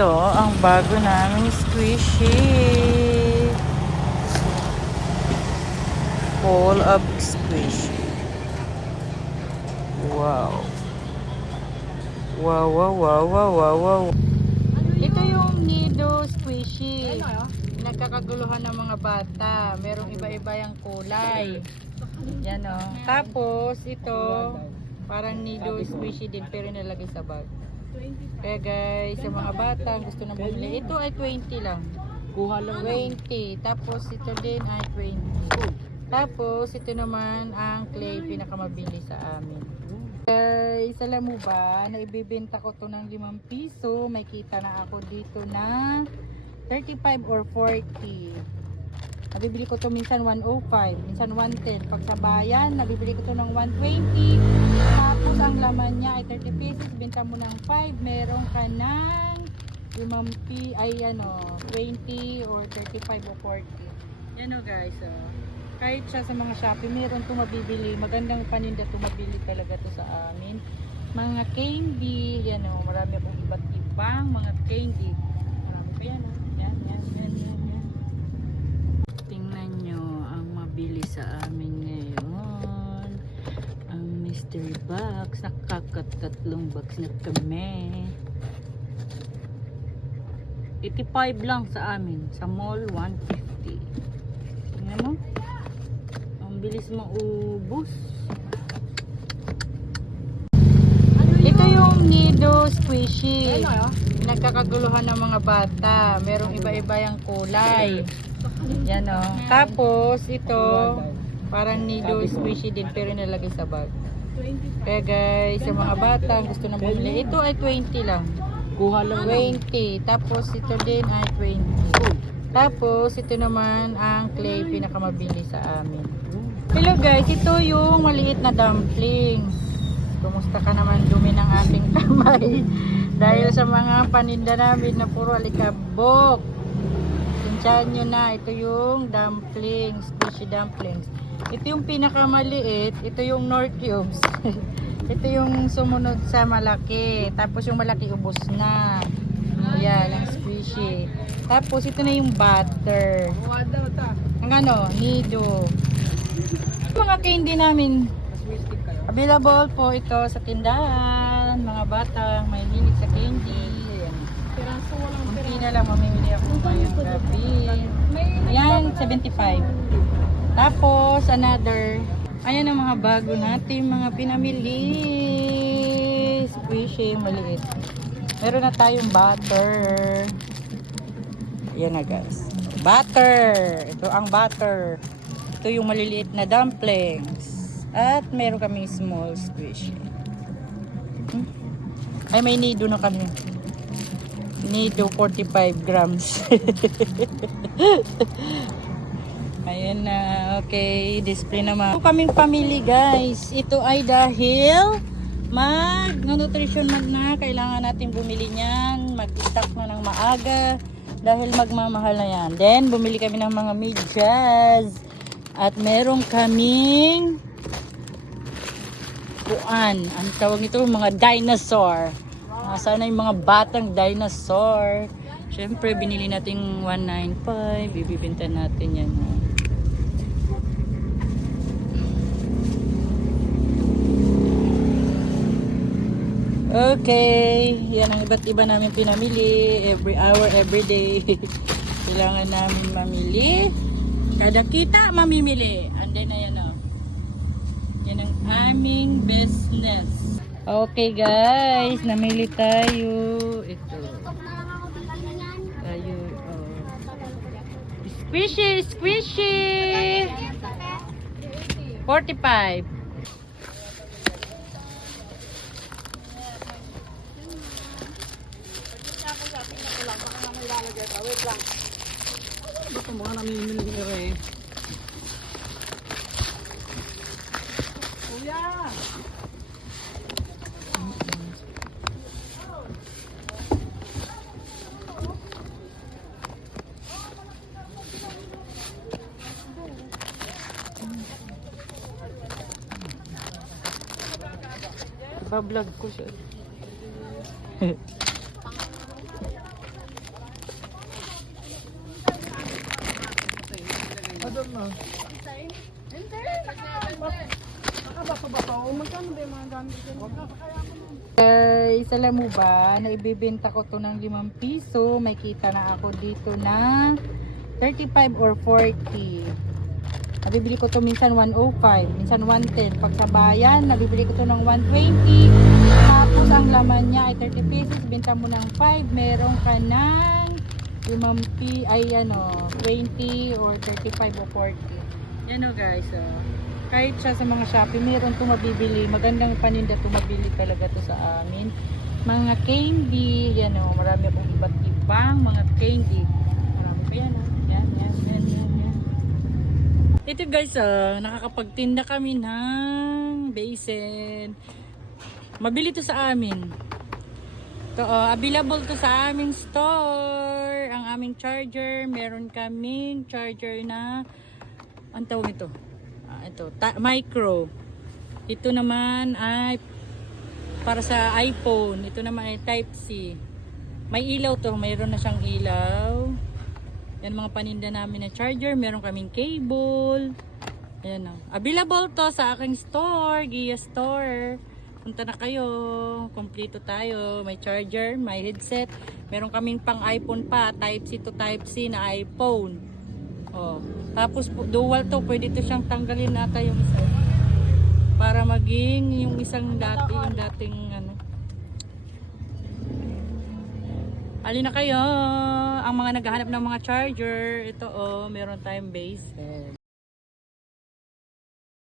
Ito ang bago naming squishy. Full of squishy. Wow. Wow, wow, wow, wow, wow, wow. Ito yung Nido squishy. Nagkakaguluhan ng mga bata. Merong iba-iba yung kulay. Yan o. Tapos ito, parang Nido squishy din pero nilagay sa bag. Kaya guys, sa mga bata gusto na bumili, ito ay 20 lang. Kuha lang 20. Tapos ito din ay 20. Tapos ito naman ang clay, pinakamabili sa amin. Guys, alam mo ba na ibibenta ko to ng 5 piso, may kita na ako dito na 35 or 40. Nabibili ko to minsan 105, minsan 110. Pag sa bayan, nabibili ko to ng 120. Tapos ang laman niya ay 30 pesos. Benta mo ng 5, meron ka ng 5 ay 20 or 35 o 40. Yan o guys. Kahit siya sa mga Shopee, meron to mabibili. Magandang paninda to, mabili talaga to sa amin. Mga candy, yan o. Marami akong iba't ibang mga candy. Marami pa yan o. Yan. Tingnan nyo ang mabili sa amin ngayon. Ang mystery box. Nakakatatlong box na kami. 85 lang sa amin. Sa mall, 150. Tingnan mo. Ang bilis maubos. Ito yung Nido squishy. Nagkakaguluhan ng mga bata. Merong iba-iba yung kulay. Yan o. Tapos ito, parang Nido squishy din pero nilagay sa bag. Kaya guys, sa mga bata gusto na bumili, ito ay 20 lang. Kuha lang 20. Tapos ito din ay 20. Tapos ito naman ang clay, pinakamabili sa amin. Hello guys, ito yung maliit na dumplings. Kumusta ka naman? Dumi ng ating kamay. Dahil sa mga paninda namin na puro alikabok. Sinsyahan nyo na, ito yung dumplings, squishy dumplings. Ito yung pinakamaliit, ito yung Nor Cubes. Ito yung sumunod sa malaki. Tapos yung malaki ubos na. Ayan, ang squishy. Tapos ito na yung butter. Ang Nido. Mga candy namin. Available po ito sa tindahan. Mga batang may hilig sa candy. Ayan. Kunti na lang mamimili ako ngayong gabi. Ayan, 75. Tapos another. Ayan ang mga bago natin, mga pinamili. Squishy, maliit. Meron na tayong butter. Ayan na guys. Butter. Ito ang butter. Ito yung maliliit na dumplings. At meron kaming small squishy. Ay, may Nido na kami. Nido 45 grams. Ayan na. Okay. Display naman. Ito kaming pamili guys. Ito ay dahil mag-nutrition month na. Kailangan natin bumili niyan. Mag-stock na ng maaga. Dahil magmamahal na yan. Then, bumili kami ng mga medyas. At meron kaming ang tawag nito, mga dinosaur. Sana yung mga batang dinosaur. Siyempre, binili natin 195. Bibibenta natin yan. Okay. Yan ang iba't iba namin pinamili. Every hour, every day. Kailangan namin mamili. Kada kita, mamimili. And then, ayan o. Yan ang aming business. Okay guys, namili tayo. Ito. Tayo. Squishy, squishy. 45. Ito mga namimili ni Ray. Kuya! Ba-vlog ko siya. doon na. Baka magkano ba yung mga gamit dyan? Guys, alam mo ba, naibibenta ko to ng 5 piso. May kita na ako dito na 35 or 40. Nabibili ko to minsan 105, minsan 110. Pag sa bayan, nabibili ko to ng 120. Tapos ang laman niya ay 30 pesos. Benta mo ng 5. Meron ka ng 20 or 35 o 40. Yan o guys, kahit siya sa mga Shopee, meron to mabibili. Magandang paninda to, mabili talaga to sa amin. Mga candy, yan o, marami akong iba't ibang mga candy. Marami pa yan o. Yan. Ito guys, nakakapagtinda kami ng basin. Mabili to sa amin. To, available to sa aming store. Ang aming charger, meron kaming charger na, ang tawag ito? Ito, micro. Ito naman ay para sa iPhone. Ito naman ay Type-C. May ilaw to, mayroon na siyang ilaw. Yan mga paninda namin na charger. Meron kaming cable. Ayan o. Available to sa aking store, Gia Store. Punta na kayo. Kompleto tayo. May charger, may headset. Meron kaming pang iPhone pa. Type-C to Type-C na iPhone. Oh. Tapos dual to. Pwede to siyang tanggalin nata yung isa. Para maging yung isang yung dating ano. Alin na kayo. Ang mga naghahanap ng mga charger. Ito meron tayong base.